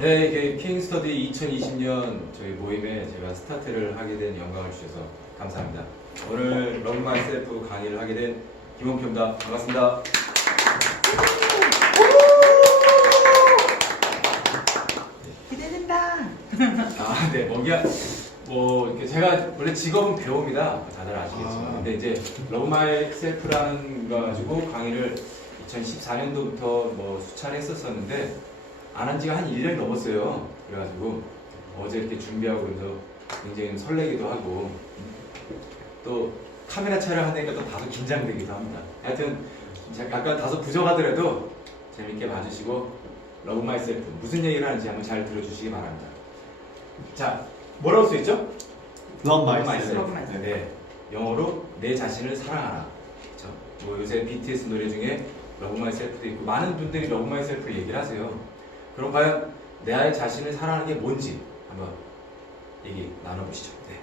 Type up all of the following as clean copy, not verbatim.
네, 이게 킹스터디 2020년 저희 모임에 제가 스타트를 하게 된 영광을 주셔서 감사합니다. 오늘 러브 마이 셀프 강의를 하게 된 김원표입니다. 반갑습니다. 기대된다. 네, 이렇게 제가 원래 직업은 배우입니다. 다들 아시겠지만. 근데 이제 러브 마이 셀프라는 거 가지고 강의를 2014년도부터 뭐 수차례 했었었는데 안 한 지가 한 1년이 넘었어요. 그래가지고 어제 이렇게 준비하고 그래서 굉장히 설레기도 하고 또 카메라 촬영하니까 또 다소 긴장되기도 합니다. 하여튼 약간 다소 부족하더라도 재밌게 봐주시고 러브 마이 셀프 무슨 얘기를 하는지 한번 잘 들어주시기 바랍니다. 자, 뭐라고 써있죠? Love Love myself. myself. 네, 영어로 내 자신을 사랑하라. 그렇죠? 뭐 요새 BTS 노래 중에 러브 마이 셀프도 있고 많은 분들이 러브 마이 셀프를 얘기를 하세요. 그럼 과연 내 자신을 사랑하는 게 뭔지 한번 얘기 나눠보시죠. 네.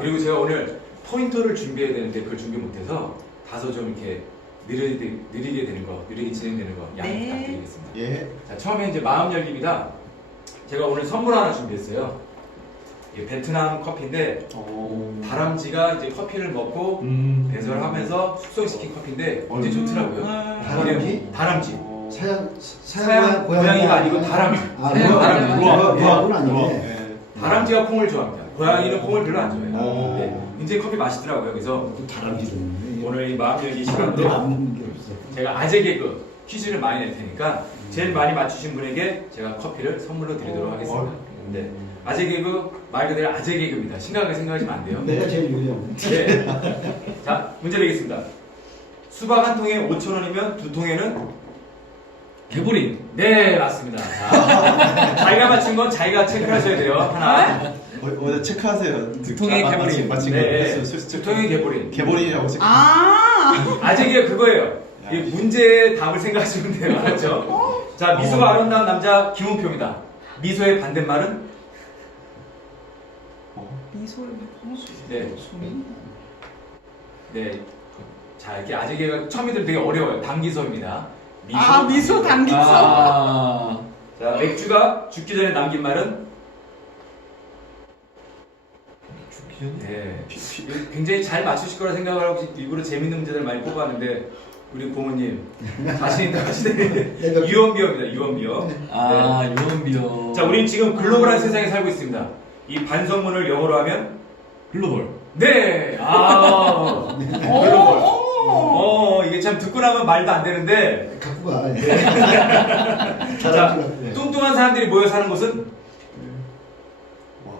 그리고 제가 오늘 포인터를 준비해야 되는데 그걸 준비 못해서 다소 좀 이렇게 느리게 진행되는 거 양해 네. 부탁드리겠습니다. 예. 자, 처음에 이제 마음 열기입니다. 제가 오늘 선물 하나 준비했어요. 이게 베트남 커피인데 다람쥐가 이제 커피를 먹고 배설하면서 숙성시킨 커피인데 굉장히 좋더라고요. 다람쥐? 다람쥐. 서양 고양이가 아니고 다람쥐. 서양 다람쥐. 무화과는 아니네. 다람쥐가 콩을 좋아합니다. 고양이는 콩을 별로 안 좋아해요. 오. 네, 굉장히 커피 맛있더라고요. 그래서 또 다람쥐 좋네. 오늘 이 마음 열기 사람들 시간으로 안 먹는 게 없어. 제가 아재 개그 퀴즈를 많이 낼 테니까 제일 많이 맞추신 분에게 제가 커피를 선물로 드리도록 하겠습니다. 네. 아재 개그 말 그대로 아재 개그입니다. 심각하게 생각하시면 안 돼요. 내가 제일 유리한. 네. 자, 문제 내겠습니다. 수박 한 통에 5,000원이면 두 통에는 개보린. 네, 맞습니다. 자, 자기가 맞춘 건 자기가 체크하셔야 돼요. 하나. 어디 체크하세요. 두 통의 개보린. 맞힌 거. 네, 두 통의 개보린. 개보린이라고 체크. 아재 개그 그거예요. 이 문제의 답을 생각하시면 돼요. 알았죠? 자, 미소가 아름다운 남자 김은표입니다. 미소의 반대말은? 미소를 네. 네. 자, 이렇게 아재 개그 처음에 들으면 되게 어려워요. 당기소입니다. 미소 당기소. 자, 맥주가 죽기 전에 남긴 말은? 죽기 전에? 네. 굉장히 잘 맞추실 거라 생각을 하고 일부러 재밌는 문제들 많이 뽑았는데 우리 고모님 자신 있다고 하시네. 유언비어입니다. 유언비어. 유언비어. 자, 우린 지금 글로벌한 세상에 살고 있습니다. 이 반성문을 영어로 하면 글로벌. 네. 글로벌. 이게 참 듣고 나면 말도 안 되는데. 갖고 가. 자, 뚱뚱한 사람들이 모여 사는 곳은?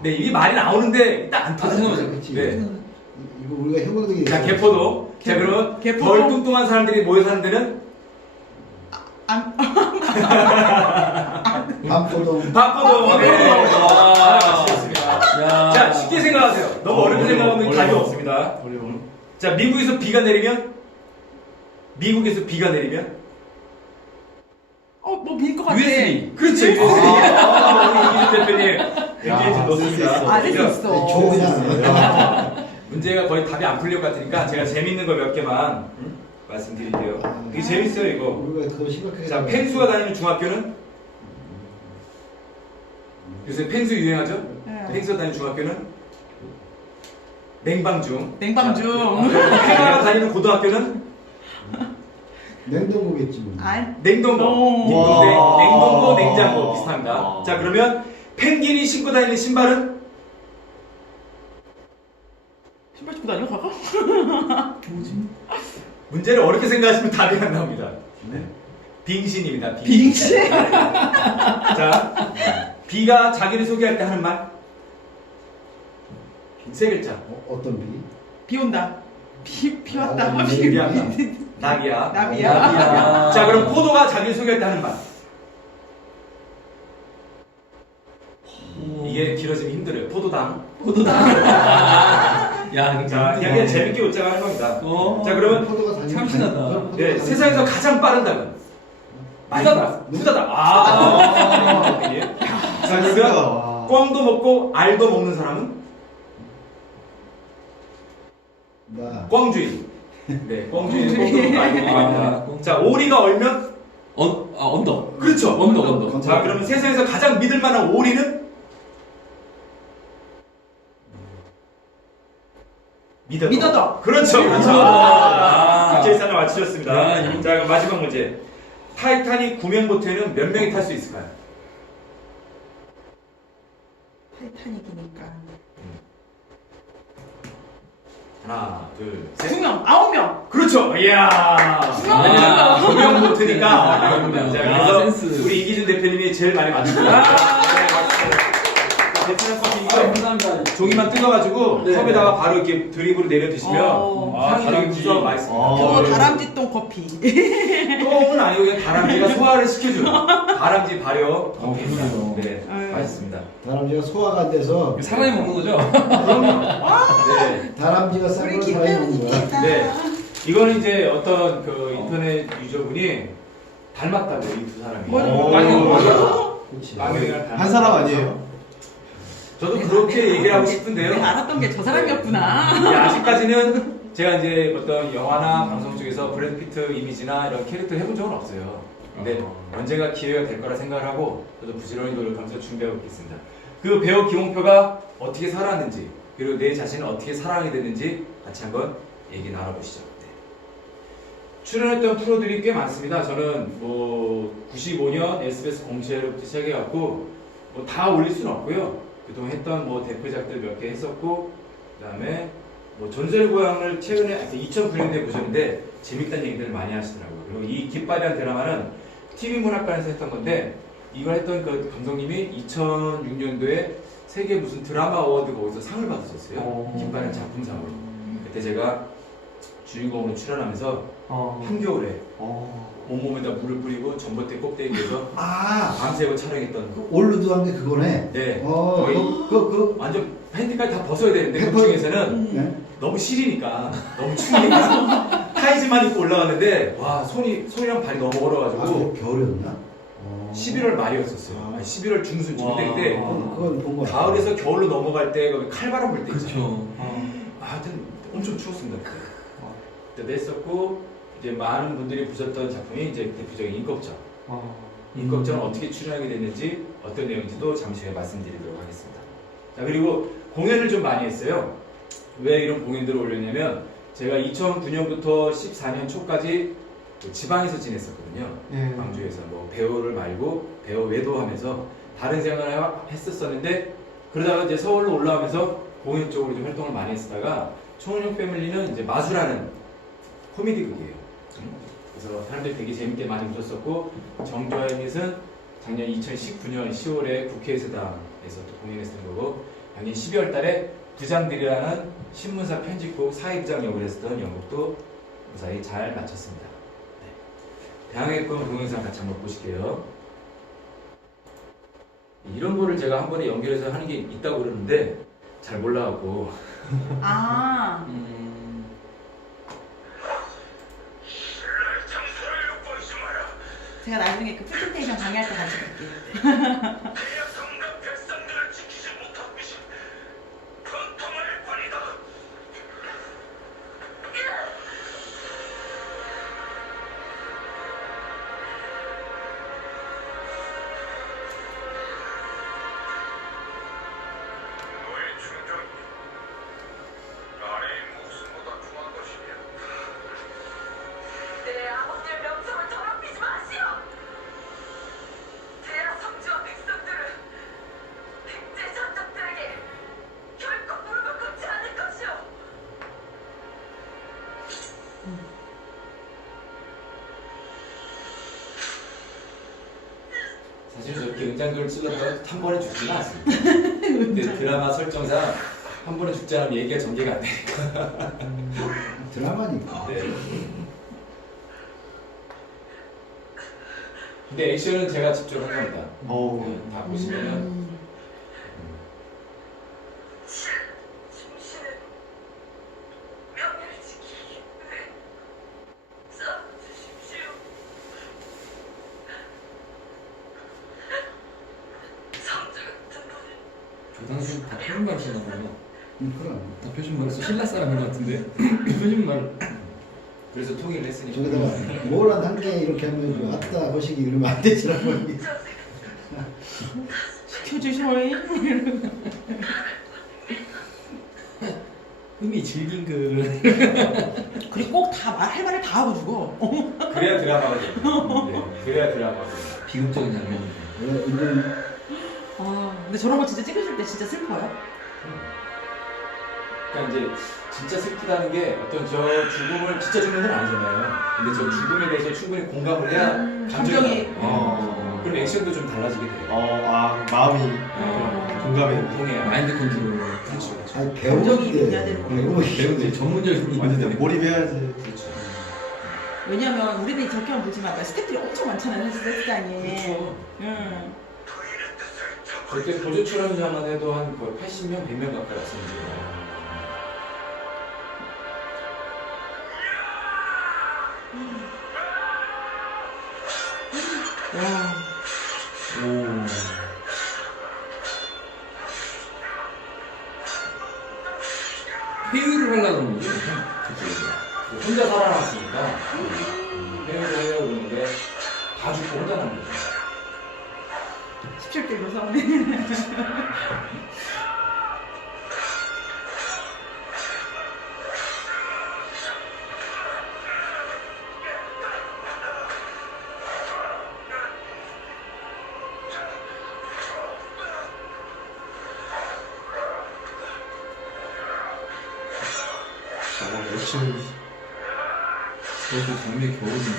네, 이게 말이 나오는데 일단 안 터져요. 네. 이거 우리가 해보는 게. 자, 개포도. 자, 그러면 개포도? 덜 뚱뚱한 사람들이 모여 사는 데는? 밤포동. 밥포도. 네. 맞추셨습니다. 야. 자, 쉽게 생각하세요. 너무 어렵게 생각하면 답이 어려워. 없습니다. 어려워. 자, 미국에서 비가 내리면? 미국에서 비가 내리면? 뭐 밀 것 같아. USB. 그렇죠. 우리 이준 대표님. 굉장히 좀 높습니다. 아직 있어. 좋으냐. 문제가 거의 답이 안 풀릴 것 같으니까 제가 재밌는 거 몇 개만 말씀드릴게요. 이게 재밌어요, 이거. 우리가 더 심각하게. 자, 펭수가 다니는 중학교는? 요새 펭수 유행하죠? 네. 펭수가 다니는 중학교는? 냉방중. 냉방중. 펭수가 다니는 고등학교는? 냉동고겠지 뭐. 냉동고. 오. 냉동고, 냉장고 비슷합니다. 자, 그러면 펭귄이 신고 다니는 신발은? 신발 신고 다녀 가가? 문제를 어렵게 생각하시면 답이 안 나옵니다. 네. 빙신입니다. 빙신? 자, 비가 자기를 소개할 때 하는 말? 세 글자. 어떤 비? 비 온다. 비 왔다. 비 왔다. 나비야. 나비야. 자, 그럼 포도가 자기를 소개할 때 하는 말. 이게 길어지면 힘들어요. 포도당. 야, 자, 그냥 재밌게 웃자고 하는 겁니다. 자, 그러면 포도가 다니는 참신하다. 네, 세상에서 가장 빠른 닭은? 부자다. 부자다. 예. 자, 그러면 와. 꿩도 먹고 알도 먹는 사람은? 나. 꿩주의. 네, 꿩주의는 꿩도 먹고 알도 먹고 합니다. 자, 오리가 얼면? 언덕. 그렇죠. 언더. 자, 그러면 세상에서 가장 믿을 만한 오리는? 미더덕. 미더덕. 그렇죠. 그렇죠. 국제사를 맞추셨습니다. 야, 자, 그럼 마지막 문제. 타이타닉 구명보트에는 몇 명이 탈 수 있을까요? 타이타닉이니까. 하나, 둘, 셋. 2명, 9명. 그렇죠. 이야. 구명보트니까. 구명. 자, 야, 그래서 센스. 우리 이기준 대표님이 제일 많이 맞춥니다. 베트남 커피 이거 감사합니다. 종이만 뜯어가지고 네. 컵에다가 바로 이렇게 드립으로 내려 드시면 향이 되게 다람쥐. 구수하고 맛있습니다. 저 다람쥐똥 커피. 똥은 아니고 그냥 다람쥐가 소화를 시켜줘요. 다람쥐 발효 커피입니다. 그래요? 네, 아유. 맛있습니다. 다람쥐가 소화가 안 돼서 사람이 먹는 거죠? 네, 다람쥐가 싼 우리 걸 사람이 먹는 김태훈이 거야. 있다. 네. 이거는 이제 어떤 그 인터넷 유저분이 닮았다고 이 두 사람이. 뭐요? 그렇지. 망경이랑 닮았다. 한 사람 아니에요? 저도 그렇게 얘기를 하고 싶은데요. 내가 알았던 게 저 사람이었구나. 네, 아직까지는 제가 이제 어떤 영화나 방송 쪽에서 브래드 피트 이미지나 이런 캐릭터를 해본 적은 없어요. 근데 언젠가 기회가 될 거라 생각을 하고 저도 부지런히 노력하면서 준비하고 있겠습니다. 그 배우 김홍표가 어떻게 살았는지 그리고 내 자신을 어떻게 사랑하게 됐는지 같이 한번 얘기 나눠보시죠. 네. 출연했던 프로들이 꽤 많습니다. 저는 뭐 95년 SBS 공채로부터 시작해갖고 뭐 다 올릴 수는 없고요. 그동안 했던 뭐 대표작들 몇 개 했었고 그다음에 뭐 전설의 고향을 최근에 2009년도에 보셨는데 재밌다는 얘기들을 많이 하시더라고요. 그리고 이 깃발이라는 드라마는 TV 문학관에서 했던 건데 이걸 했던 그 감독님이 2006년도에 세계 무슨 드라마 어워드 거기서 상을 받으셨어요. 깃발이라는 작품상으로. 그때 제가 주인공으로 출연하면서 한겨울에 온몸에다 물을 뿌리고 전봇대 꼭대기에서 아, 밤새고 촬영했던 그 올루드 한 게 그거네. 네. 거의 완전 팬티까지 다 벗어야 되는데 그 팬티- 중에서는 네? 너무 시리니까 너무 추우니까 타이즈만 입고 올라왔는데 와 손이랑 발이 너무 아, 얼어가지고 그게 겨울이었나? 11월 말이었었어요. 아니, 11월 중순쯤 와. 그때 그건 본 거야. 가을에서 겨울로 넘어갈 때 거기 칼바람 불 때 있잖아요. 그렇죠. 하여튼 엄청 추웠습니다. 그때. 그때도 했었고 이제 많은 분들이 보셨던 작품이 이제 대표적인 인껍적. 인껍적은 어떻게 출연하게 됐는지 어떤 내용인지도 잠시 후에 말씀드리도록 하겠습니다. 자, 그리고 공연을 좀 많이 했어요. 왜 이런 공연들을 올렸냐면 제가 2009년부터 14년 초까지 그 지방에서 지냈었거든요. 예. 광주에서 뭐 배우를 말고 배우 외도 하면서 다른 생활을 했었었는데 그러다가 이제 서울로 올라오면서 공연 쪽으로 좀 활동을 많이 했다가 청운용 패밀리는 이제 마술하는 코미디 극이에요. 그래서 사람들이 되게 재밌게 많이 웃었었고 정조의 밋은 작년 2019년 10월에 국회의사당에서 또 공연했던 거고 작년 12월 달에 부장들이라는 신문사 편집국 사회부장 역을 했었던 연극도 무사히 잘 마쳤습니다. 네. 대항해권 동영상 같이 한번 보실게요. 이런 거를 제가 한 번에 연결해서 하는 게 있다고 그러는데 잘 몰라갖고 아, 제가 나중에 그 프레젠테이션 강의할 때 같이 볼게요. 내 아버지의 명성을 더럽히지 마시오! 제야 성주와 백성들은 백제 전적들에게 결코 무릎을 꿇지 않을 것이오! 사실 저렇게 응장도를 찍었다가 한 번에 죽지는 않습니다. 근데 드라마 설정상 한 번에 죽지 않으면 얘기가 전개가 안 되니까. 드라마니까. 네. 근데 액션은 제가 직접 한 겁니다. 네, 다 보시면은 중신은 명예를 지키기 위해 싸워주십시오. 성주 같은 분을 조당수 다 표준말 쓰나 보네요. 그럼. 다 표준말에서 신라 사람인 것 같은데 표준말. 그래서 통일을 했으니까. 저기다가 뭐란 한 개 이렇게 하면 왔다 거시기 이러면 안 되더라고요. 시켜주셔잉. 흠이 질긴 그. 그리고 꼭 다 할 말을 다 하고 주고. 그래야 드라마가 돼요. 네, 그래야 드라마가 돼요. 비극적인 장면. 원래 이제 아, 근데 저런 거 진짜 찍으실 때 진짜 슬퍼요. 그러니까 이제 진짜 슬프다는 게 어떤 저 죽음을 진짜 죽는 건 아니잖아요. 근데 저 죽음에 대해서 충분히 공감을 해야 감정이 감정이. 나와요. 그럼 액션도 좀 달라지게 돼요. 마음이 공감해. 통해요. 마인드 컨트롤. 그렇죠, 그렇죠. 아니 감정이 배우는데 있어야 되는 배우들 전문적인 완전 몰입해야지. 그렇죠. 왜냐면 우리들이 저렇게 하면 보지만 스태프들이 엄청 많잖아요, 헬스장에. 그렇죠. 응. 그때 도저 출연자만 해도 한 거의 80명, 100명 가까이 왔습니다. 와. 오. 회유를 하려는 거죠. 그쪽에서. 혼자 살아남았으니까 회유를 하려고 그러는데 다 죽고 혼자 남은 거죠. 17개로 싸우네. 액션. 그것도 장미의 겨울이네.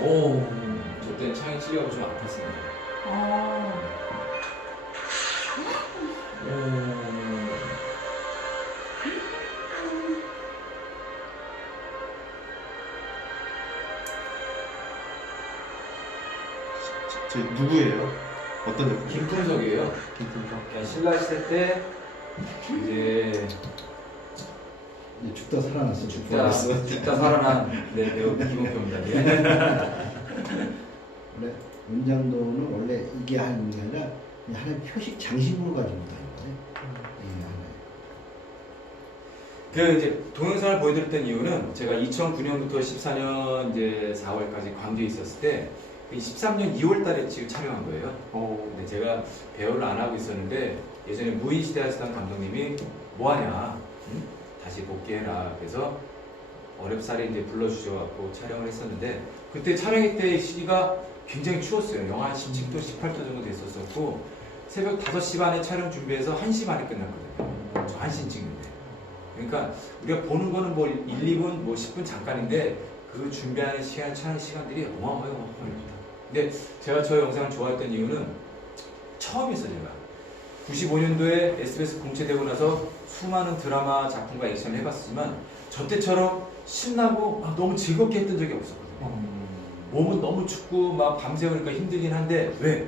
오. 저 때는 창이 찔려고 좀 아팠습니다. 아. 저 누구예요? 어떤 느낌? 김풍석이에요. 그냥 신라 시대 때 이제 죽다 살아났어. 죽다 살아난 네, 배우 김홍표입니다. 네. 원래 은장도는 원래 이게 하는 게 아니라 그냥 하나의 표식 장식으로 가지고 다니는 거예요. 이게 하나의. 그 이제 동영상을 보여드렸던 이유는 제가 2009년부터 14년 이제 4월까지 광주에 있었을 때 13년 2월달에 지금 촬영한 거예요. 근데 제가 배우를 안 하고 있었는데 예전에 무인시대 하시던 감독님이 뭐하냐, 응? 다시 복귀해라. 그래서 어렵사리 이제 불러주셔갖고 촬영을 했었는데 그때 촬영할 때 시기가 굉장히 추웠어요. 영하 한 17도, 18도 정도 됐었고 새벽 5시 반에 촬영 준비해서 1시 반에 끝났거든요. 저 1시 찍는데. 그러니까 우리가 보는 거는 뭐 1, 2분, 뭐 10분 잠깐인데 그 준비하는 시간, 촬영 시간들이 어마어마합니다. 근데 제가 저 영상을 좋아했던 이유는 처음이었어요. 제가 95년도에 SBS 공채되고 나서 수많은 드라마 작품과 액션을 해봤지만 저 때처럼 신나고 막 너무 즐겁게 했던 적이 없었거든요. 몸은 너무 춥고 막 밤새우니까 힘들긴 한데 왜?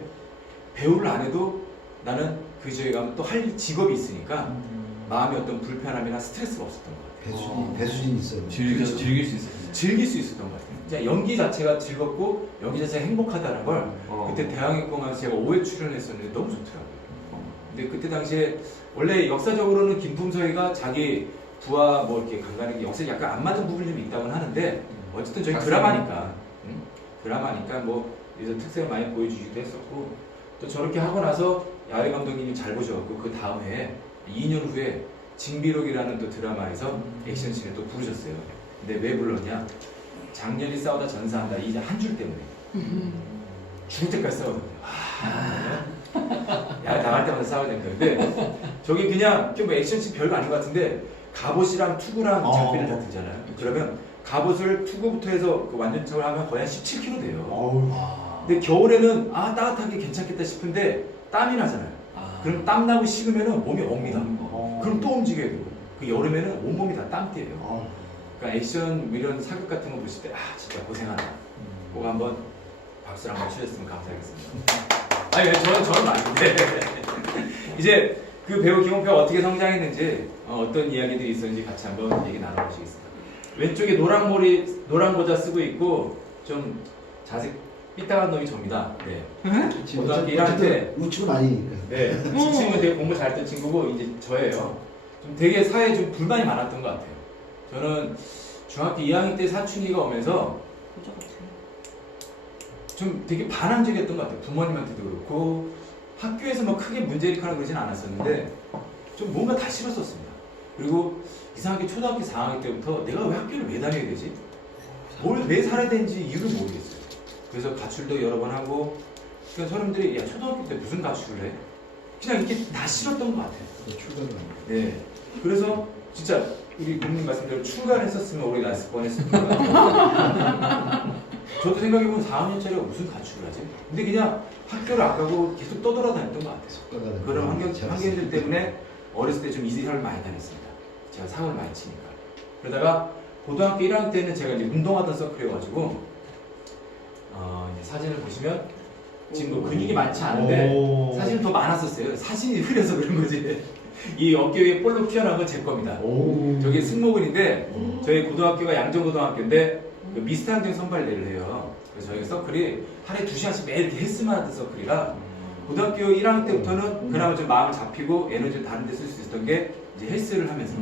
배우를 안 해도 나는 그 지역에 가면 또 할 직업이 있으니까 마음의 어떤 불편함이나 스트레스가 없었던 것 같아요. 배수진 있어요. 즐길 수 있어요. 즐길 수 있었던 것 같아요. 그냥 연기 자체가 즐겁고 연기 자체가 행복하다는 걸 그때 대학에 가서 제가 5회 출연했었는데 너무 좋더라고요. 근데 그때 당시에 원래 역사적으로는 김풍석이가 자기 부하 뭐 이렇게 간간하게 역사에 약간 안 맞은 부분이 좀 있다고는 하는데 어쨌든 저희 드라마니까 드라마니까 뭐 여기서 특색을 많이 보여주기도 했었고 또 저렇게 하고 나서 야외 감독님이 잘 보셔갖고 그 다음 해에 2년 후에 징비록이라는 또 드라마에서 액션씬에 또 부르셨어요. 근데 왜 불렀냐? 장렬히 싸우다 전사한다. 이제 한 줄 때문에 죽을 때까지 싸우거든요. 야 나갈 때마다 싸워야 된다. 근데 저기 그냥 좀 액션씬 별거 아닌 것 같은데 갑옷이랑 투구랑 장비를 다 들잖아요. 그러면 갑옷을 투구부터 해서 그 완전체를 하면 거의 한 17kg 돼요. 근데 겨울에는 아 따뜻하게 괜찮겠다 싶은데 땀이 나잖아요. 그럼 땀 나고 식으면은 몸이 옵니다. 그럼 또 움직여야 되고. 그 여름에는 온몸이 다 땀띠예요. 그러니까 액션 뭐 이런 사극 같은 거 보실 때 아 진짜 고생하다. 꼭 한번 박수를 한번 치셨으면 감사하겠습니다. 아니 저는 아닌데 이제 그 배우 김홍표가 어떻게 성장했는지 어떤 이야기들이 있었는지 같이 한번 얘기 나눠보시겠습니다. 왼쪽에 노란 모자 쓰고 있고 좀 자색 삐딱한 놈이 접니다. 네. 고등학교 1학년 때 우측은 아니니까. 네. 이 친구는 되게 공부 잘했던 친구고 이제 저예요. 좀 되게 사회에 좀 불만이 많았던 것 같아요. 저는 중학교 2학년 때 사춘기가 오면서 여자 같아. 좀 되게 반항적이었던 것 같아요. 부모님한테도 그렇고 학교에서 뭐 크게 문제 일으키거나 그러진 않았었는데 좀 뭔가 다 싫었었습니다. 그리고 이상하게 초등학교 4학년 때부터 내가 왜 학교를 왜 다녀야 되지? 뭘 왜 살아야 되는지 이유를 모르겠어요. 그래서 가출도 여러 번 하고 그러니까 사람들이 야 초등학교 때 무슨 가출을 해? 그냥 이게 다 싫었던 것 같아요. 출가를 안 해. 네. 그래서 진짜 우리 부모님 말씀대로 출가를 했었으면 오래 났을 뻔했을 거예요. 저도 생각해보면 4학년짜리가 무슨 가출을 하지? 근데 그냥 학교를 안 가고 계속 떠돌아다녔던 것 같아요. 속가가 그런 되는 환경들 때문에 어렸을 때 좀 이사를 많이 다녔습니다. 제가 사고를 많이 치니까. 그러다가 고등학교 1학년 때는 제가 이제 운동하던 서클이어가지고 이제 사진을 보시면 지금 뭐 근육이 많지 않은데 오. 사진은 더 많았었어요. 사진이 흐려서 그런 거지. 이 어깨 위에 볼록 튀어나온 건 제 겁니다. 오. 저게 승모근인데 저희 고등학교가 양정고등학교인데 그 미스터 항쟁 선발대를 해요. 그래서 저희 서클이 하루에 2시간씩 매일 이렇게 헬스만 하던 서클이라 고등학교 1학년 때부터는 그나마 좀 마음을 잡히고 에너지를 다른 데 쓸 수 있었던 게 이제 헬스를 하면서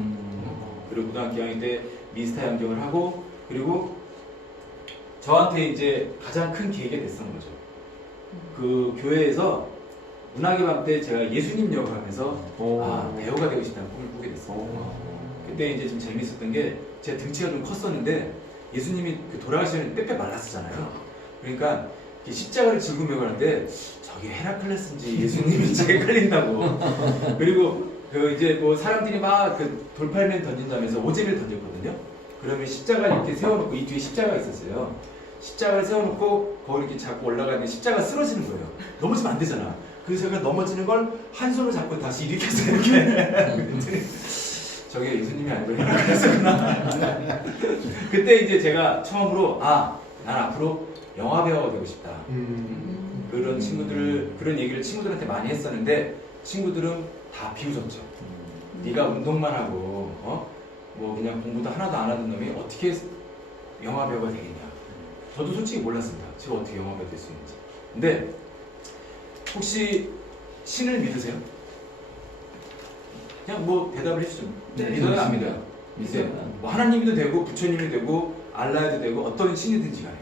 그리고 고등학교 2학년 때 미스터 양정을 하고 그리고 저한테 이제 가장 큰 계기가 됐던 거죠. 그 교회에서 문학의 밤 때 제가 예수님 역을 하면서 아 배우가 되고 싶다는 꿈을 꾸게 됐어요. 그때 이제 좀 재밌었던 게 제 등치가 좀 컸었는데 예수님이 그 돌아가시는 빼빼 말랐었잖아요. 그러니까 이렇게 십자가를 지고 명하는데 저게 헤라클레스인지 예수님인지 헷갈린다고. 그리고 그 이제 뭐 사람들이 막 그 돌팔매를 던진다면서 오제를 던졌거든요. 그러면 십자가를 이렇게 세워놓고 이 뒤에 십자가가 있었어요. 십자가를 세워놓고 거기 이렇게 자꾸 올라가는데 십자가 쓰러지는 거예요. 넘어지면 안 되잖아. 그래서 제가 넘어지는 걸 한 손을 잡고 다시 일으켜서 이렇게 그랬더니 저게 예수님이 아니고 헤라클레스구나. 그때 이제 제가 처음으로 난 앞으로 영화 배우가 되고 싶다. 그런 친구들을 그런 얘기를 친구들한테 많이 했었는데 친구들은 다 비웃었죠. 네가 운동만 하고 뭐 그냥 공부도 하나도 안 하는 놈이 어떻게 영화 배우가 되겠냐. 저도 솔직히 몰랐습니다. 제가 어떻게 영화 배우 될 수 있는지. 근데 혹시 신을 믿으세요? 그냥 뭐 대답을 해주죠. 네. 믿어요, 안 믿어요? 믿어요. 뭐 하나님도 되고 부처님이 되고 알라도 되고 어떤 신이든지 간에.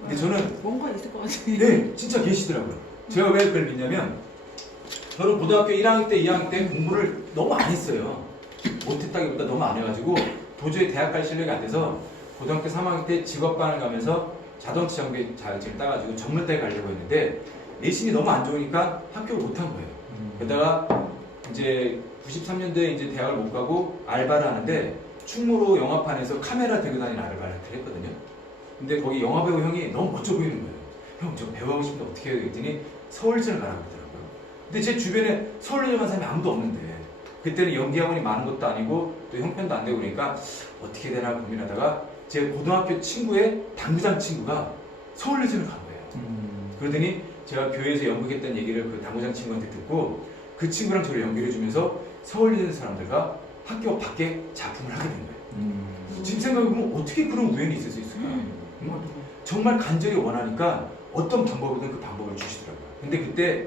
근데 저는 뭔가 있을 것 같아. 네, 진짜 계시더라고요. 제가 왜 그걸 믿냐면 저는 고등학교 1학년 때, 2학년 때 공부를 너무 안 했어요. 못했다기보다 너무 안 해가지고 도저히 대학 갈 실력이 안 돼서 고등학교 3학년 때 직업반을 가면서 자동차 장비 자격증을 따가지고 전문대에 가려고 했는데 내신이 너무 안 좋으니까 합격을 못한 거예요. 그러다가 이제 93년도에 이제 대학을 못 가고 알바를 하는데 충무로 영화판에서 카메라 들고 다니는 알바를 했거든요. 근데 거기 영화배우 형이 너무 멋져 보이는 거예요. 형, 저 배우하고 싶은데 어떻게 해야 되겠더니 서울대를 가라고 하더라고요. 근데 제 주변에 서울대 간 사람이 아무도 없는데 그때는 연기학원이 많은 것도 아니고 또 형편도 안 되고 그러니까 어떻게 되나 고민하다가 제 고등학교 친구의 당구장 친구가 서울예술을 간 거예요. 그러더니 제가 교회에서 연극했던 얘기를 그 당구장 친구한테 듣고 그 친구랑 저를 연결해주면서 서울예술 사람들과 학교 밖에 작품을 하게 된 거예요. 지금 생각해보면 어떻게 그런 우연이 있을 수 있을까요? 정말 간절히 원하니까 어떤 방법이든 그 방법을 주시더라고요. 근데 그때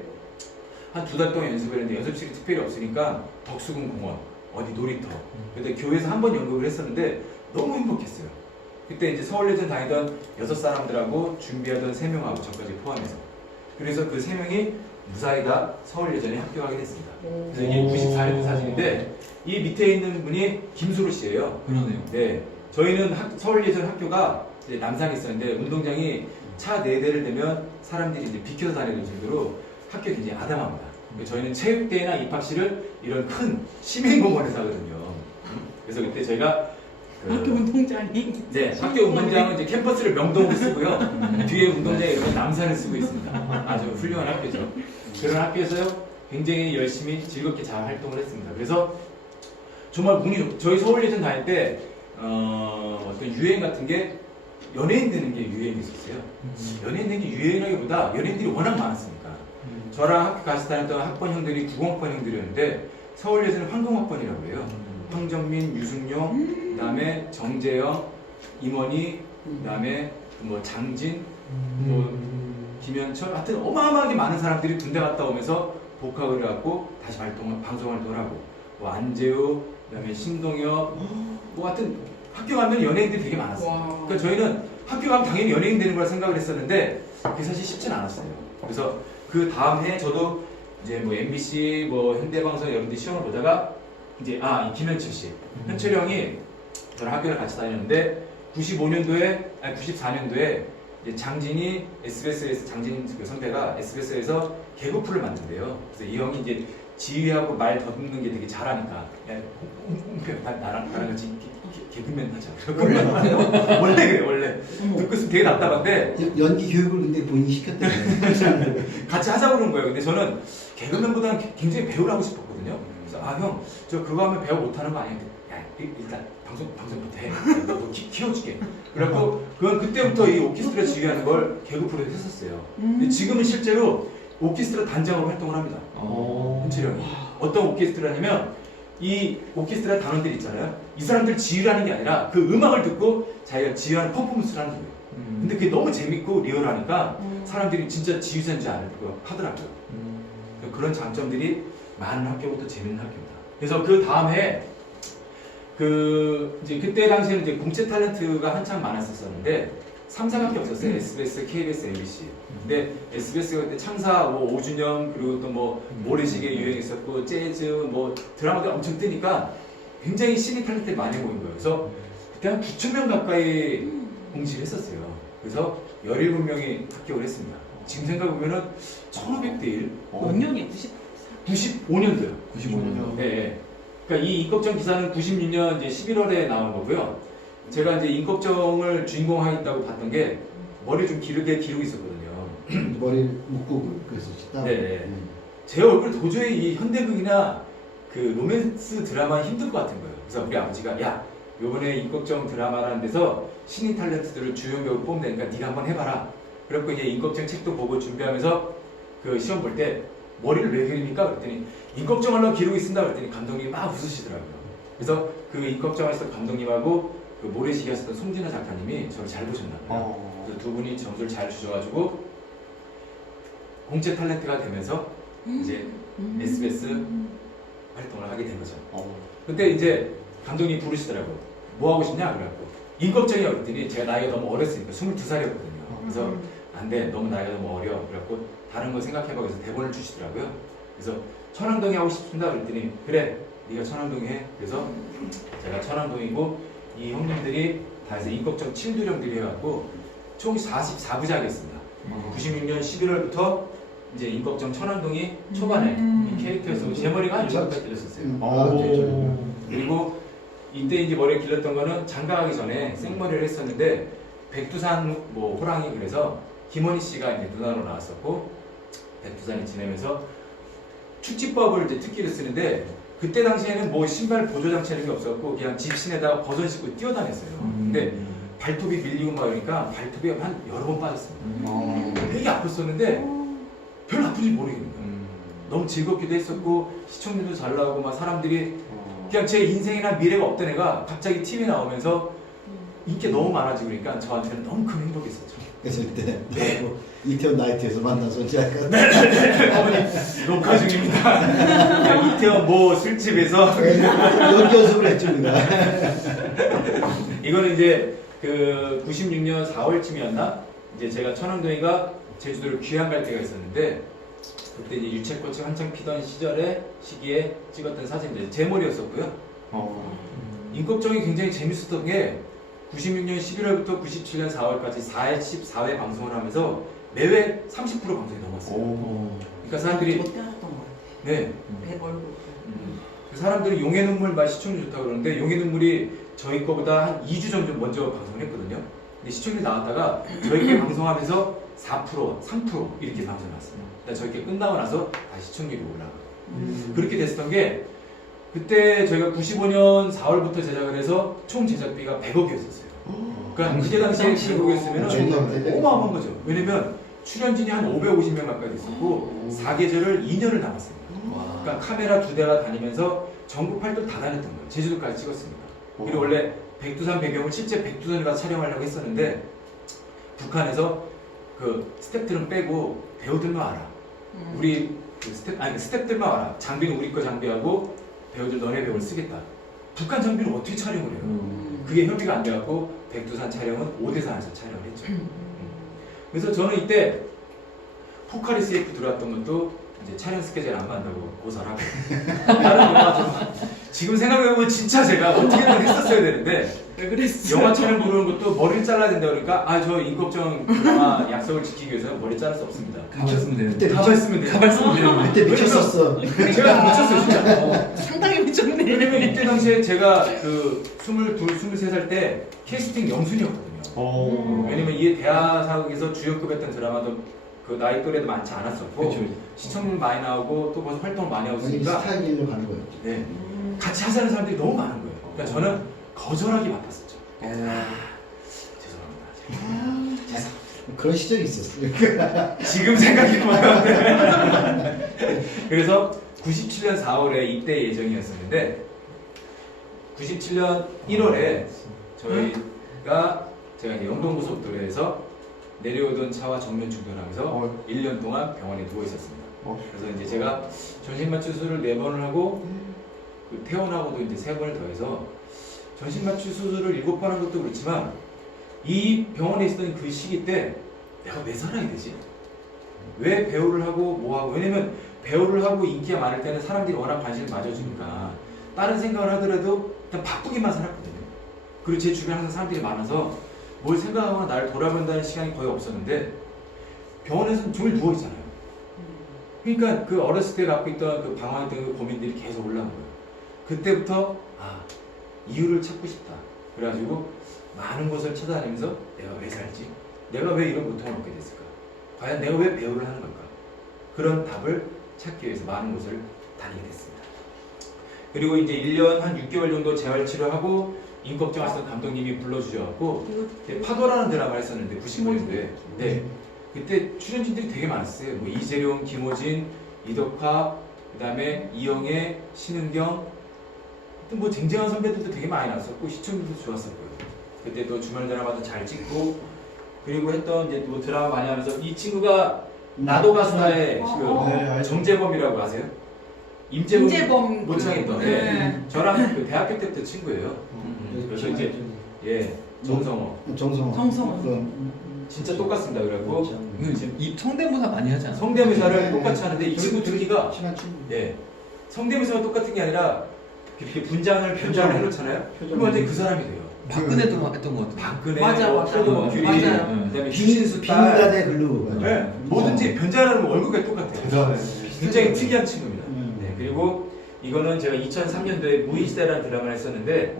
한 2달 동안 연습을 했는데 연습실이 특별히 없으니까 덕수궁 공원, 어디 놀이터. 근데 교회에서 한 번 연극을 했었는데 너무 행복했어요. 그때 이제 서울예전 다니던 6사람들하고 준비하던 3명하고 저까지 포함해서. 그래서 그 3명이 무사히 다 서울예전에 합격하게 됐습니다. 그래서 이게 94년도 사진인데 이 밑에 있는 분이 김수로 씨예요. 그러네요. 네, 저희는 서울예전 학교가 이제 남산에 있었는데 운동장이 차 4대를 대면 사람들이 이제 비켜서 다니는 정도로 학교가 굉장히 아담합니다. 저희는 체육대회나 입학식을 이런 큰 시민공원에서 하거든요. 그래서 그때 저희가 학교 운동장이. 네, 학교 운동장은 이제 캠퍼스를 명동으로 쓰고요. 뒤에 운동장에 이렇게 남산을 쓰고 있습니다. 아주 훌륭한 학교죠. 그런 학교에서요, 굉장히 열심히 즐겁게 잘 활동을 했습니다. 그래서 정말 운이 좋, 저희 서울예전 다닐 때, 어떤 유행 같은 게 연예인 되는 게 유행이 있었어요. 연예인 되는 게 유행하기보다 연예인들이 워낙 많았으니까. 저랑 학교 같이 다녔던 학번 형들이 90학번 형들이었는데, 서울예전은 황금학번이라고 해요. 황정민, 유승용, 그다음에 정재영, 임원희, 그다음에 뭐 장진, 뭐 김현철, 하여튼 어마어마하게 많은 사람들이 군대 갔다 오면서 복학을 해갖고 다시 방송 활동을 하고, 뭐 안재우, 그다음에 신동엽, 뭐 하여튼 학교 가면 연예인들이 되게 많았어요. 와. 그러니까 저희는 학교 가면 당연히 연예인 되는 거라 생각을 했었는데 그게 사실 쉽진 않았어요. 그래서 그 다음 해 저도 이제 뭐 MBC 뭐 현대방송 이런 데 시험을 보다가 이제 이 김현철 씨, 현철 형이 저랑 학교를 같이 다녔는데 94년도에 이제 장진이 SBS에서 장진 그 선배가 SBS에서 개그풀을 만든대요. 그래서 이 형이 이제 지휘하고 말 더듬는 게 되게 잘하니까 나랑 같이 개그맨 하자. 원래 그래 원래 듣고 있으면 되게 답답한데 연기 교육을 근데 본인이 시켰대요. 같이 하자고 그런 거예요. 근데 저는 개그맨보다는 굉장히 배우를 하고 싶었거든요. 그래서 형 저 그거 하면 배우 못하는 거 아니야? 야 일단 방송부터 해. 너 키워줄게. 그래갖고 그건 그때부터 이 오케스트라 지휘하는 걸 개그 프로에 했었어요. 근데 지금은 실제로 오케스트라 단장으로 활동을 합니다. 현철이 형이. 어떤 오케스트라냐면 이 오케스트라 단원들 있잖아요. 이 사람들 지휘를 하는 게 아니라 그 음악을 듣고 자기가 지휘하는 퍼포먼스를 하는 거예요. 근데 그게 너무 재밌고 리얼하니까 사람들이 진짜 지휘자인 줄 알고 하더라고요. 그런 장점들이 많은 학교부터 재밌는 학교입니다. 그래서 그 다음 해 이제 그때 당시에는 이제 공채 탤런트가 한참 많았었는데 3사밖에 없었어요. SBS, KBS, MBC. 근데 SBS가 그때 창사 뭐 5주년 그리고 또 뭐 모래시계 유행했었고 재즈 뭐 드라마들 엄청 뜨니까 굉장히 신인 탤런트들이 많이 모인 거예요. 그래서 그때 한 9,000명 가까이 공지를 했었어요. 그래서 17명이 합격을 했습니다. 지금 생각해보면은 1,500대 1. 몇 년이에요? 95년도요. 95년. 네. 그러니까 이 인걱정 기사는 96년 이제 11월에 나온 거고요. 제가 이제 인걱정을 주인공 하겠다고 봤던 게 머리 좀 기르게 기르고 있었거든요. 머리를 묶고 그랬었다. 네. 제 얼굴 도저히 이 현대극이나 그 로맨스 드라마 힘들 것 같은 거예요. 그래서 우리 아버지가 야 요번에 인걱정 드라마라는 데서 신인 탤런트들을 주연 배우 뽑으니까 네가 한번 해봐라. 그래갖고 이제 인걱정 책도 보고 준비하면서 그 시험 볼 때 머리를 왜 기릅니까? 그랬더니 인걱정 하려고 기르고 있습니다. 그랬더니 감독님이 막 웃으시더라고요. 그래서 그 인걱정 하셨던 감독님하고 그 모래시계 하셨던 송진아 작가님이 저를 잘 보셨나 봐요. 그래서 두 분이 점수를 잘 주셔가지고 공채 탤런트가 되면서 이제 SBS 활동을 하게 된 거죠. 그때 이제 감독님이 부르시더라고요. 뭐 하고 싶냐? 그래갖고 인걱정이야 그랬더니 제가 나이가 너무 어렸으니까 22살이었거든요. 그래서 안 돼. 너무 나이가 너무 어려. 그래갖고 다른 거 생각해봐. 그래서 대본을 주시더라고요. 그래서 천왕동이 하고 싶습니다. 그랬더니 그래. 네가 천왕동이 해. 그래서 제가 천왕동이고 이 형님들이 다 해서 인걱정 7두령들이 해갖고 총 44부작이 었습니다 96년 11월부터 이제 인걱정 천왕동이 초반에 이 캐릭터에서 제 머리가 한 이만까지 길었었어요. 그리고 이때 이제 머리가 길렀던 거는 장가가기 전에 생머리를 했었는데 백두산 뭐 호랑이 그래서 김원희 씨가 이제 누나로 나왔었고 백두산이 지내면서 축지법을 이제 특기를 쓰는데 그때 당시에는 뭐 신발 보조 장치 이런 게 없었고 그냥 집신에다가 버전 신고 뛰어다녔어요. 근데 발톱이 밀리고 막 이러니까 발톱이 한 여러 번 빠졌습니다. 되게 아팠었는데 별로 아픈지 모르겠는 거예요. 너무 즐겁기도 했었고 시청률도 잘 나오고 막 사람들이 그냥 제 인생이나 미래가 없던 애가 갑자기 TV에 나오면서 인기가 너무 많아지고 그러니까 저한테는 너무 큰 행복이었었죠. 그래서 그때 네. 이태원 나이트에서 만나서 이제 약간 어머니 녹화 중입니다. 이태원 뭐 술집에서 연기 연습을 했죠 우리가. 이거는 이제 그 96년 4월쯤이었나 이제 제가 천왕동이가 제주도를 귀향 갈 때가 있었는데 그때 이제 유채꽃이 한창 피던 시기에 찍었던 사진인데 제 머리였었고요. 인걱정이 굉장히 재밌었던 게 96년 11월부터 97년 4월까지 44회 방송을 하면서 매회 30% 방송이 넘었어요. 그러니까 사람들이 그때 하셨던 거 같아. 네. 배 벌고. 사람들이 용의 눈물 막 시청률 좋다고 그러는데 용의 눈물이 저희 거보다 한 2주 정도 먼저 방송을 했거든요. 근데 시청률 나왔다가 저희께 방송하면서 4%, 3% 이렇게 방송 나왔어요. 그러니까 저희께 끝나고 나서 다시 시청률이 올라가요. 그렇게 됐었던 게 그때 저희가 95년 4월부터 제작을 해서 총 제작비가 100억이었었어요. 그러니까 그때 당시에 100억이었으면 어마어마한 거죠. 왜냐면 출연진이 한 550명 가까이 있었고 4계절을 2년을 남았습니다. 그러니까 카메라 2대가 다니면서 전국 팔도를 다 다녔던 거예요. 제주도까지 찍었습니다. 그리고 원래 백두산 배경을 실제 백두산에 가서 촬영하려고 했었는데 북한에서 그 스태프들은 빼고 배우들만 와라. 우리 그 스태프들만 와라. 장비는 우리 거 장비하고 배우들 너네 배우를 쓰겠다. 북한 장비를 어떻게 촬영을 해요? 그게 협의가 안 돼갖고 백두산 촬영은 오대산에서 촬영을 했죠. 그래서 저는 이때 포카리 CF 들어왔던 것도 이제 촬영 스케줄 안 맞는다고 고사를 하고 다른 영화 지금 생각해보면 진짜 제가 어떻게든 했었어야 되는데 왜 그랬어? 영화 촬영 부르는 것도 머리를 잘라야 된다 그러니까 아 저 인걱정 드라마 약속을 지키기 위해서 머리 자를 수 없습니다. 가봤으면 되는데. 그때 가봤으면 돼요. 가봤으면 되는데. 그때 미쳤었어. 제가 미쳤어요 진짜. 상당히 미쳤네. 왜냐면 이때 당시에 제가 그 22, 23살 때 캐스팅 영순이었거든요. 왜냐면 이게 대하사극에서 주역급했던 드라마도 그 나이 또래도 많지 않았었고 그렇죠. 시청률 많이 나오고 또 벌써 활동을 많이 하고 완전히 있으니까 스타일로 가는 거였지. 네. 같이 하자는 사람들이 너무 많은 거예요. 그러니까 저는 거절하기 바빴었죠. 죄송합니다. 그런 시절이 있었어. 지금 생각해보면 그래서 97년 4월에 입대 예정이었었는데 97년 1월에 저희가 제가 이제 영동고속도로에서 내려오던 차와 정면 충돌하면서 1년 동안 병원에 누워 있었습니다. 그래서 이제 제가 전신마취 수술을 4번을 하고 그 퇴원하고도 이제 3번을 더해서 전신마취 수술을 7번 한 것도 그렇지만 이 병원에 있었던 그 시기 때 내가 왜 살아야 되지? 왜 배우를 하고 뭐 하고? 왜냐면 배우를 하고 인기가 많을 때는 사람들이 워낙 관심을 가져주니까 다른 생각을 하더라도 그냥 바쁘게만 살았거든요. 그리고 제 주변에 항상 사람들이 많아서 뭘 생각하거나 나를 돌아본다는 시간이 거의 없었는데 병원에서는 종일 누워있잖아요. 그러니까 그 어렸을 때 갖고 있던 그 방황했던 그 고민들이 계속 올라온 거예요. 그때부터 아 이유를 찾고 싶다. 그래가지고 많은 곳을 찾아다니면서 내가 왜 살지? 내가 왜 이런 고통을 얻게 됐을까? 과연 내가 왜 배우를 하는 걸까? 그런 답을 찾기 위해서 많은 곳을 다니게 됐습니다. 그리고 이제 1년 한 6개월 정도 재활치료하고 임꺽정 하시던 감독님이 불러주셔갖고 파도라는 드라마를 했었는데 95년도에 네. 그때 출연진들이 되게 많았어요. 뭐 이재룡, 김호진, 이덕화, 그 다음에 이영애, 신은경 뭐 쟁쟁한 선배들도 되게 많이 나왔었고 시청률도 좋았었고요. 그때 또 주말 드라마도 잘 찍고 그리고 했던 이제 뭐 드라마 많이 하면서 이 친구가 나도 가수나의 네, 정재범이라고 아세요? 임재범 모창했던 네. 저랑 그 대학교 때부터 친구예요. 그래서 이제 예 정성호 정성호. 진짜 똑같습니다. 그래갖고 이거 지금 입 성대모사 많이 하잖아. 성대모사를 네, 똑같이 하는데 이 친구 특기가 친한 친구. 예 성대모사가 똑같은 게 아니라 이렇게 분장을 표정을 해놓잖아요. 표정. 그럼 완전히 그 사람이 돼요. 박근혜도 막 했던 것 같아. 박근혜, 맞아, 맞아. 표도먼 큐리, 맞아요. 그다음에 유신수 딸, 빈가대 글루. 네, 뭐든지 변장하는 얼굴과 똑같아요. 대단해. 굉장히 특이한 친구입니다. 음. 네, 그리고 이거는 제가 2003년도에 무이시대라는 드라마를 했었는데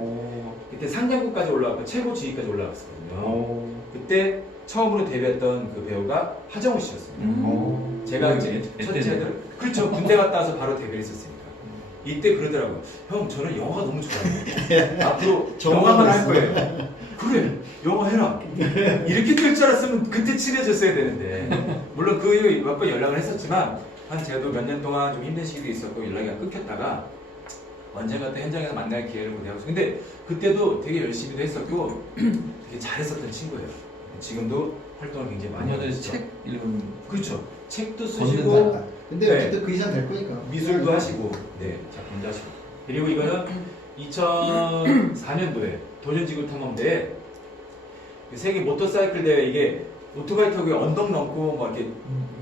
그때 상장국까지 올라왔고 최고 지위까지 올라갔었거든요. 그때 처음으로 데뷔했던 그 배우가 하정우 씨였습니다. 제가 이제 첫째들 그렇죠 군대 갔다 와서 바로 데뷔했었으니까 이때 그러더라고요. 형 저는 영화가 너무 좋아요. 앞으로 영화만 할 거예요. 그래 영화 해라. 이렇게 될 줄 알았으면 그때 친해졌어야 되는데 물론 그 이후에 몇 번 연락을 했었지만 한 제가 몇 년 동안 좀 힘든 시기도 있었고 연락이 끊겼다가 언젠가 또 현장에서 만날 기회를 못 해서 근데 그때도 되게 열심히도 했었고 되게 잘했었던 친구예요. 지금도 활동을 굉장히 많이 하고 있죠. 책 읽은. 그렇죠. 책도 걷는 쓰시고 근데 네. 어쨌든 그 이상 될 거니까. 미술도 하시고 네 작품도 하시고 그리고 이거는 2004년도에 도전지구 탐험대회 세계 모터사이클 대회 이게 오토바이 타고 언덕 넘고 막 이렇게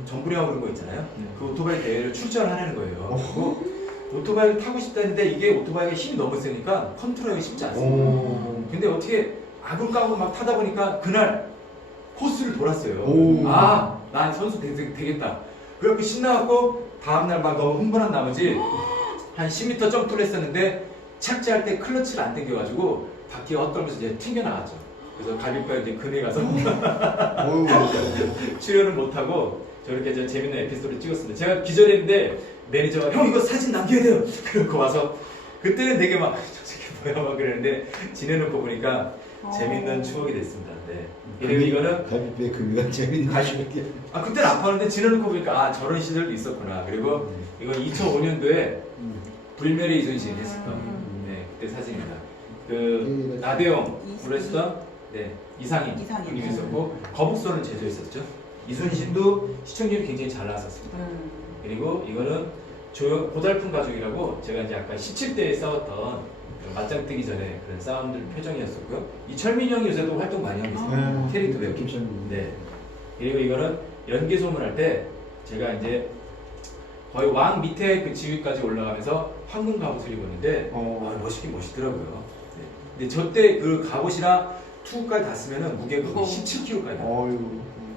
정부령하고 그런 거 있잖아요. 그 오토바이 대회를 출전하는 거예요. 그리고 오토바이를 타고 싶다는데 이게 오토바이가 힘이 너무 세니까 컨트롤하기 쉽지 않습니다. 근데 어떻게 악을 까고 막 타다 보니까 그날 코스를 돌았어요. 아, 난 선수 되겠다. 그렇게 신나갖고 다음날 막 너무 흥분한 나머지 한 10m 점프를 했었는데 착지할 때 클러치를 안 당겨가지고 바퀴가 헛돌면서 이제 튕겨나갔죠. 그래서 갈비뼈 이제 금에 가서 출연을 못하고 저렇게 저 재밌는 에피소드를 찍었습니다. 제가 기절했는데 매니저가 형 이거 사진 남겨야 돼요. 그러고 와서 그때는 되게 막 저 새끼 뭐야 막 그랬는데 지내놓고 보니까 재밌는 추억이 됐습니다. 네. 그리고 이거는 갈비뼈의 금이가 재밌는 가시밖에. 아 그때는 아팠는데 지내놓고 보니까 아 저런 시절도 있었구나. 그리고 이건 2005년도에 불멸의 이순신 했었던 네 그때 사진입니다. 그 나대용 불렀던 네 이상인 형님이 있었고 거북선을 제조했었죠. 이순신도 시청률이 굉장히 잘 나왔었습니다. 그리고 이거는 고달픈 가족이라고 제가 이제 아까 17대에 싸웠던 맞짱 뜨기 전에 그런 사운드 표정이었었고요. 이 철민 형이 요새도 활동 많이 하고 있어요. 네. 캐릭터 배우. 네. 그리고 이거는 연기 소문할 때 제가 이제 거의 왕 밑에 그 지위까지 올라가면서 황금 갑옷을 입었는데 멋있긴 멋있더라고요. 네. 근데 저 때 그 갑옷이랑 투구까지 다 쓰면은 무게가 17kg까지 나와요.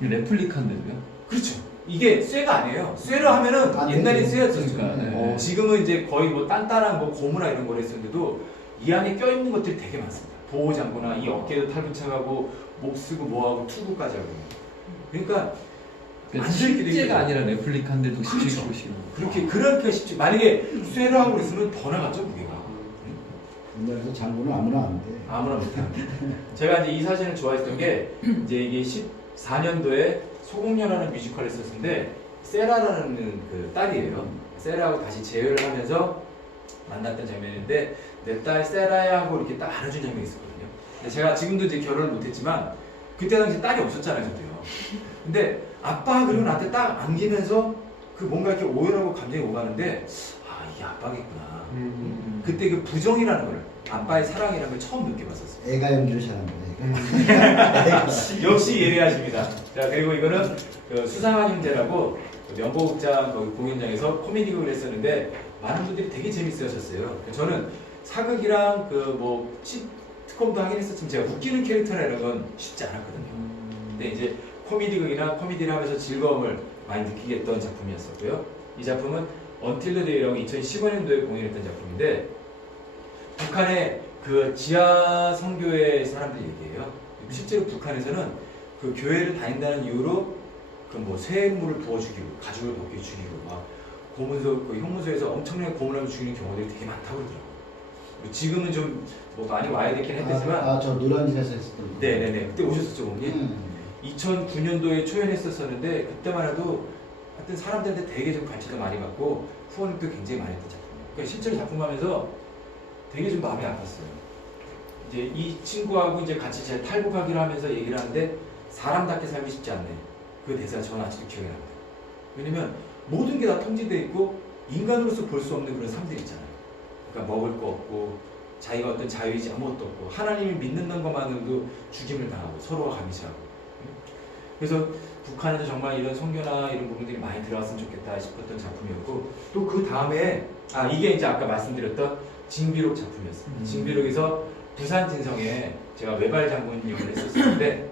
어유. 레플리카인데도요? 그렇죠. 이게 쇠가 아니에요. 쇠로 하면은 아, 옛날에 네. 쇠였었죠. 그러니까, 네. 지금은 이제 거의 뭐 단단한 뭐 고무나 이런 걸 했었는데도 이 안에 껴있는 것들이 되게 많습니다. 보호장구나 이 어깨도 탈부착하고 목 쓰고 뭐하고 투구까지 하고. 그러니까 그러니까 만들기도 실제가 힘들어요. 아니라 레플리카인데도 그렇죠. 17kg씩. 그렇게 쉽지. 만약에 쇠로 하고 있으면 더 나갔죠 무게가. 옛날에서 장군은 아무나 안 돼. 아무나 못합니다. 제가 이제 이 사진을 좋아했던 게 이제 이게 14년도에 소공녀라는 뮤지컬을 했었는데 세라라는 그 딸이에요. 세라하고 다시 재회를 하면서 만났던 장면인데 내 딸 세라야 하고 이렇게 딱 안아준 장면이 있었거든요. 근데 제가 지금도 이제 결혼을 못했지만 그때 당시 딸이 없었잖아요, 저도요. 근데 아빠 그리고 나한테 딱 안기면서 그 뭔가 이렇게 오열하고 감정이 오가는데 아 이게 아빠겠구나. 그때 그 부정이라는 걸 아빠의 사랑이라는 걸 처음 느껴봤었어요. 애가 연기를 잘한다. 애가. 역시 예리하십니다. 자 그리고 이거는 그 수상한 형제라고 그 명보극장 거기 공연장에서 코미디극을 했었는데 많은 분들이 되게 재밌어하셨어요. 저는 사극이랑 그 뭐 시트콤도 하긴 했었지만 제가 웃기는 캐릭터나 이런 건 쉽지 않았거든요. 근데 이제 코미디극이나 코미디를 하면서 즐거움을 많이 느끼게 했던 작품이었었고요. 이 작품은 Until the Day라고 2015년도에 공연했던 작품인데 북한의 그 지하 성교회 사람들 얘기예요. 실제로 북한에서는 그 교회를 다닌다는 이유로 그 뭐 쇠물을 부어 죽이고 가죽을 벗겨 죽이고 막 고문소 그 형무소에서 엄청나게 고문하고 죽이는 경우들이 되게 많다고 그러더라고요. 지금은 좀 뭐 많이 와야 되긴 했지만 저 노란진에서 했었던 거. 네네네 그때 오셨었죠, 어머니? 2009년도에 초연했었었는데 그때만 해도 하여튼 사람들한테 되게 좀 관심도 많이 받고 후원도 굉장히 많이 했던 작품이에요. 그러니까 실제로 작품하면서 되게 좀 마음이 아팠어요. 이제 이 친구하고 이제 같이 제 탈북하기를 하면서 얘기를 하는데 사람답게 살고 싶지 않네. 그 대사 저는 아직도 기억이 납니다. 왜냐면 모든 게 다 통제되어 있고 인간으로서 볼 수 없는 그런 삶들 있잖아요. 그러니까 먹을 거 없고 자기가 어떤 자유의지 아무것도 없고 하나님을 믿는 것만으로도 죽임을 당하고 서로가 감시하고. 그래서 북한에도 정말 이런 선교나 이런 부분들이 많이 들어왔으면 좋겠다 싶었던 작품이었고 또 그 다음에 이게 이제 아까 말씀드렸던 징비록 작품이었어요. 징비록에서 부산 진성에 제가 외발 장군 역을 했었는데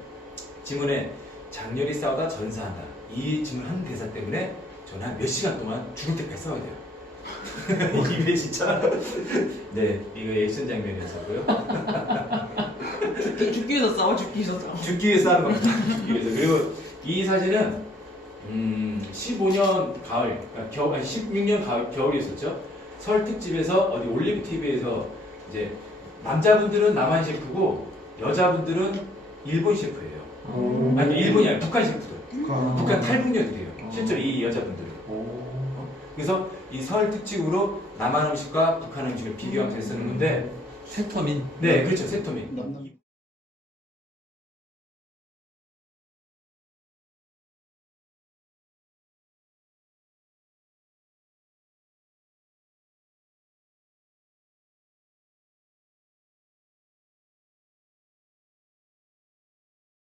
지문에 장렬히 싸우다 전사한다. 이 지문 한 대사 때문에 저는 한 몇 시간 동안 죽을 때까지 싸워야 돼요. 이게 진짜 네 이거 액션 장면이었었고요. 죽기 위해서 싸워, 죽기 위해서 싸워. 죽기 위해 싸는 겁니다. 죽기 위해서. 그리고 이 사진은 15년 가을, 그러니까 16년 가을, 겨울이었었죠. 설 특집에서 어디 올리브 TV에서 이제 남자분들은 남한 셰프고 여자분들은 일본 셰프예요. 아니 일본이 아니라 북한 셰프들. 북한 탈북녀들이에요. 실제로 이 여자분들은. 그래서 이 설 특집으로 남한 음식과 북한 음식을 비교하면서 쓰는 건데 세터민. 네, 그렇죠. 세토민. 남-